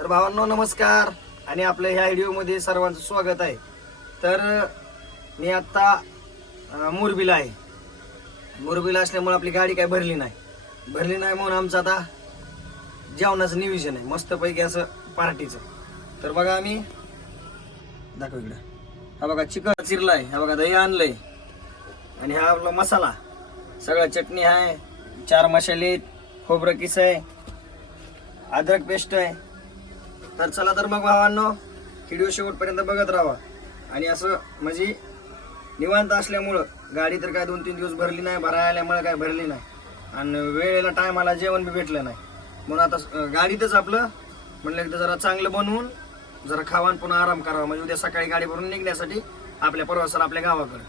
तर भावांनो नमस्कार आणि आपल्या ह्या व्हिडिओमध्ये सर्वांचं स्वागत आहे। तर मी आता मोरबीला आहे। मोरबीला असल्यामुळे आपली गाडी काय भरली नाही म्हणून आमचं आता जेवणाचं नियोजन आहे मस्तपैकी असं पार्टीचं। तर बघा आम्ही दाखव इकडे, हा बघा चिकन चिरलाय, हा बघा दही आणलंय आणि हा आपला मसाला सगळा, चटणी आहे, 4 मसाले, खोबरं किस आहे, अद्रक पेस्ट आहे। तर चला तर मग भावांनो व्हिडिओ शेवटपर्यंत बघत राहा। आणि असं म्हणजे निवांत असल्यामुळं गाडी तर काय 2-3 दिवस भरली नाही, भरायला आल्यामुळे काय भरली नाही आणि वेळेला टायमाला जेवण बी भेटलं नाही म्हणून आता गाडीतच आपलं म्हणलं की जरा चांगलं बनवून जरा खावा पुन्हा आराम करावा, म्हणजे उद्या सकाळी गाडी भरून निघण्यासाठी आपल्या प्रवासाला आपल्या गावाकडे।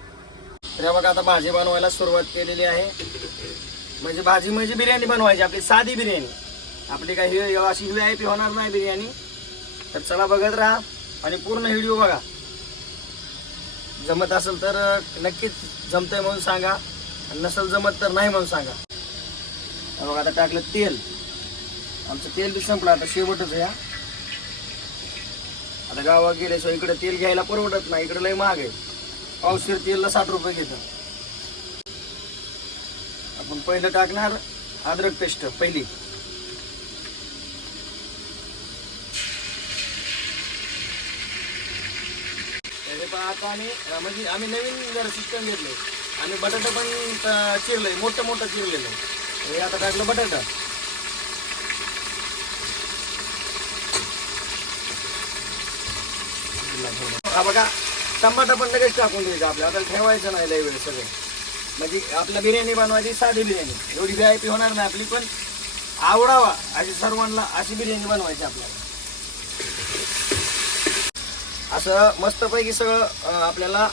तर बघा आता भाजी बनवायला सुरुवात केलेली आहे। म्हणजे भाजी म्हणजे बिर्याणी बनवायची, आपली साधी बिर्याणी, आपली काही अशी VIP होणार नाही बिर्याणी। तर चला बघत राहा आणि पूर्ण व्हिडिओ बघा, जमत असेल तर नक्कीच जमतंय म्हणून सांगा आणि नसेल जमत तर नाही म्हणून सांगा। बघा आता टाकलं तेल, आमचं तेल बी संपलं, आता शेवटच आहे। आता गावात गेल्याशिवाय इकडे तेल घ्यायला परवडत नाही, इकडे लय महाग आहे, पावशेर तेलला 60 रुपये घेतं। आपण पहिलं टाकणार अद्रक पेस्ट पहिली, आता आम्ही नवीन जरा सिस्टम घेतलंय, आम्ही बटाटा पण चिरलंय, मोठं चिरलेलं आहे। हे आता टाकलं बटाटा, हा बघा टमाटा पण लगेच टाकून द्यायचं आपल्या, आता ठेवायचं नाही लय वेळ सगळं। म्हणजे आपल्या बिर्याणी बनवायची साधी बिर्याणी, एवढी VIP होणार नाही आपली, पण आवडावा अशी सर्वांना अशी बिर्याणी बनवायची आपल्याला। असं मस्तपैकी सगळं आपल्याला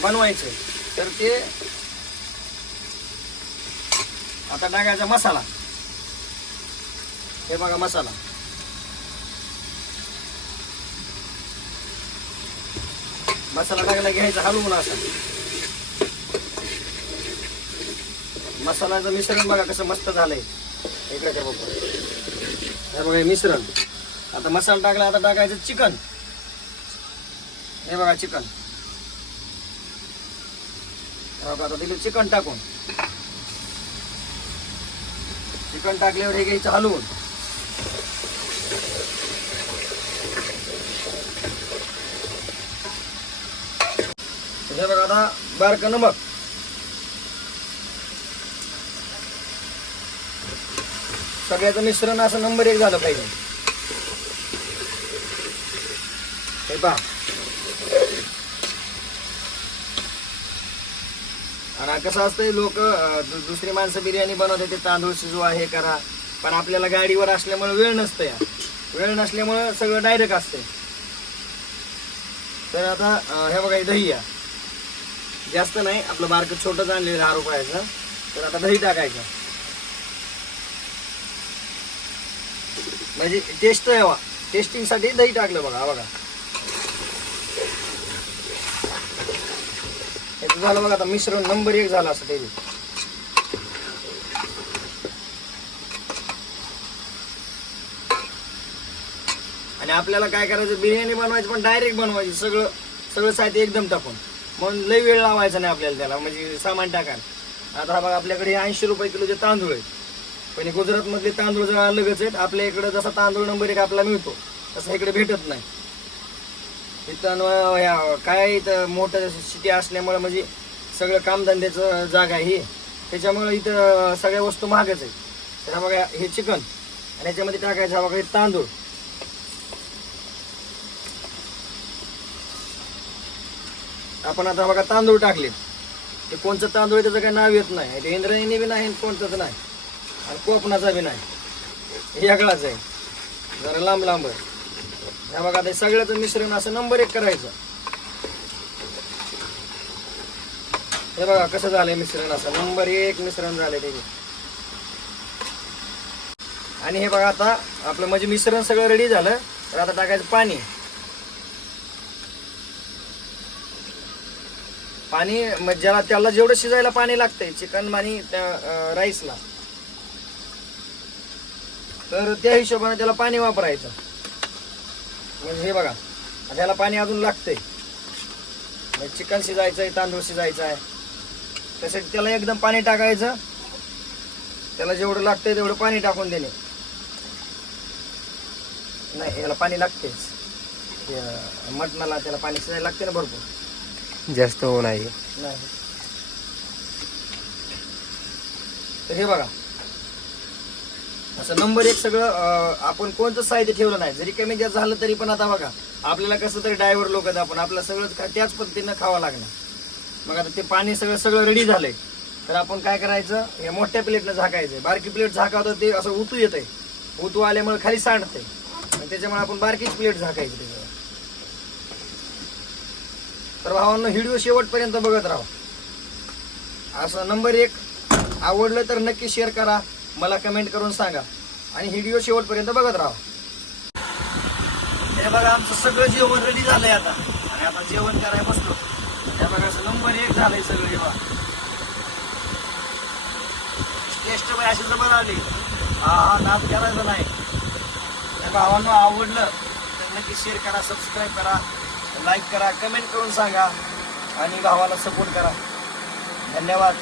बनवायचं। तर ते आता टाकायचा मसाला, हे बघा मसाला, मसाला टाकला घ्यायचा हलवून असा। मसाल्याचं मिश्रण बघा कसं मस्त झालंय इकडे त्या बघा, हे बघा मिश्रण। आता मसाला टाकला, आता टाकायचं चिकन, हे बघा चिकन, आता दिलं चिकन टाकून, चिकन टाकल्यावर हे घ्यायचं हलवून। हे बघा आता बारकं नमक, सगळ्याचं मिश्रण असं नंबर 1 झालं पाहिजे। हे पहा, आणि कसं असतंय लोक दुसरी माणसं बिर्याणी बनवते, ते तांदूळ शिजवा हे करा, पण आपल्याला गाडीवर असल्यामुळे वेळ नसतं, वेळ नसल्यामुळे सगळं डायरेक्ट असतंय। तर आता हे बघा दही या, जास्त नाही, आपलं बारकं छोटंच आणलेलं 10 रुपयाचं। तर आता दही टाकायचं, म्हणजे टेस्ट यावा, टेस्टिंगसाठी दही टाकलं बघा, बघा याचं झालं बघा आता मिश्रण नंबर 1 झालं असं ते। आणि आपल्याला काय करायचं, बिर्याणी बनवायची पण डायरेक्ट बनवायची, सगळं साहित्य एकदम टाकून, म्हणून लई वेळ लावायचा नाही आपल्याला त्याला, म्हणजे सामान टाकायला। आता बघा आपल्याकडे 80 रुपये किलोचे तांदूळ आहेत, पण गुजरातमधले तांदूळ जरा अलगच आहेत। आपल्या इकडे जसा तांदूळ नंबर 1 आपला मिळतो तसं इकडे भेटत नाही। इथं काय इथं मोठं सिटी असल्यामुळे म्हणजे सगळं कामधंद्याचं जागा आहे ही, त्याच्यामुळे इथं सगळ्या वस्तू महागच आहेत। तर बघा हे चिकन आणि ह्याच्यामध्ये टाकायचं बघा हे तांदूळ, आपण आता बघा तांदूळ टाकले, ते कोणचं तांदूळ त्याचं काही नाव येत नाही, ते इंद्रायणी बी नाही, कोणतंच नाही, आणि कोकणाचा बी नाही, वेगळाच आहे, जरा लांब आहे। हे बघा ते सगळ्याचं मिश्रण असं नंबर 1 करायचं। हे बघा कसं झालंय मिश्रण, असं नंबर 1 मिश्रण झालंय त्याचे। आणि हे बघा आता आपलं म्हणजे मिश्रण सगळं रेडी झालं, तर आता टाकायचं पाणी, म्हणजे त्याला जेवढं शिजायला पाणी लागतंय चिकन आणि राईसला, तर त्या हिशोबाने त्याला पाणी वापरायचं. म्हणजे हे बघा, त्याला पाणी अजून लागतंय. म्हणजे चिकन शिजायचं आहे, तांदूळ शिजायचं आहे, त्यासाठी त्याला एकदम पाणी टाकायचं. त्याला जेवढं लागतंय तेवढं पाणी टाकून देणे. नाही, याला पाणी लागतेच. मटणाला त्याला पाणी शिजायला लागते ना भरपूर, जास्त होऊ नाही. नाही. तर हे बघा, असं नंबर 1 सगळं. आपण कोणतं साहित्य ठेवलं नाही, जरी कमी जास्त झालं तरी पण आता बघा, आपल्याला कसं तरी ड्रायव्हर लोक आपण आपलं सगळं त्याच पद्धतीनं खावं लागणार. मग आता ते पाणी सगळं रेडी झालंय, तर आपण काय करायचं, हे मोठ्या प्लेटनं झाकायचं. बारकी प्लेट झाकावतं ते असं उतू येतंय, उतू आल्यामुळे खाली सांडतंय, त्याच्यामुळे आपण बारकीच प्लेट झाकायची त्याच्यावर. तर भावांनो, व्हिडिओ शेवटपर्यंत बघत राहा. असं नंबर 1 आवडलं तर नक्की शेअर करा, मला कमेंट करून सांगा, आणि व्हिडिओ शेवटपर्यंत बघत राहा. हे बघा, आमचं सगळं जेवण रेडी झालंय आता, आणि आता जेवण करायला बसलो. हे बघा, असं नंबर 1 झालंय सगळं. जेव्हा टेस्ट बाय अशी जबर आली, हा नाद करायचा नाही. भावांनो, आवडलं तर नक्की शेअर करा, सबस्क्राईब करा, लाईक करा, कमेंट करून सांगा, आणि भावाला सपोर्ट करा. धन्यवाद.